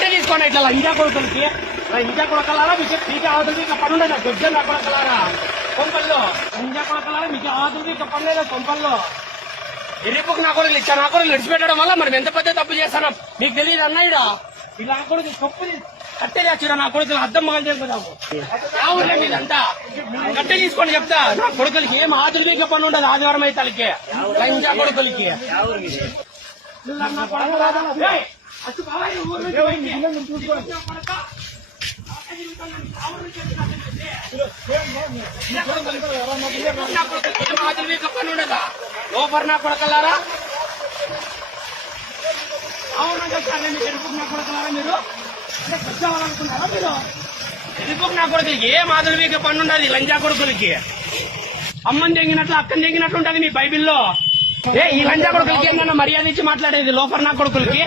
కట్టె తీసుకోండి ఇట్లా లంజా కొడుకులకి లంజా కొడకలారా మీకు పీకే ఆవుతుంది ఇక పని ఉండదు గొజ్జం నా కొడకలారా కొంపల్లో లంజా కొడకలారా మీకు ఆవుతుంది ఇక పని లేదా కొంపల్లో ఎరిపుకు నా కొడుకులు ఇచ్చా నా కొడుకులు విడిచిపెట్టడం వల్ల మనం ఎంత పెద్ద తప్పు చేస్తానో మీకు తెలియదు అన్నాయిడా ఇలా కొడుకు తప్పు కట్టె తెచ్చిరా నా కొడుకులు అర్థం మగలు చేసుకున్నాము ఊర్లో మీదంతా కట్టె తీసుకొని చెప్తా నా కొడుకులకి ఏం ఆధునిక పని ఉండదు ఆదివారం అయితే వాళ్ళకి లంజా కొడుకులకి లోపర్ నా కొడకల్లారా అవునంటే సార్ నేను ఎరుపుకు నా కొడకలారా మీరు అంటే కూర్చోవాలనుకున్నారా మీరు ఎరుపుకు నా కొడుకులకి ఏ మాధుర్వీక పన్ను ఉండాలి లంజా కొడుకులకి అమ్మని తెంగినట్లు అక్కని తెంగినట్లు ఉంటది మీ బైబిల్లో ఈ లంజా కొడుకులకి ఏమన్నా మర్యాద ఇచ్చి మాట్లాడేది లోపర్ నా కొడుకులకి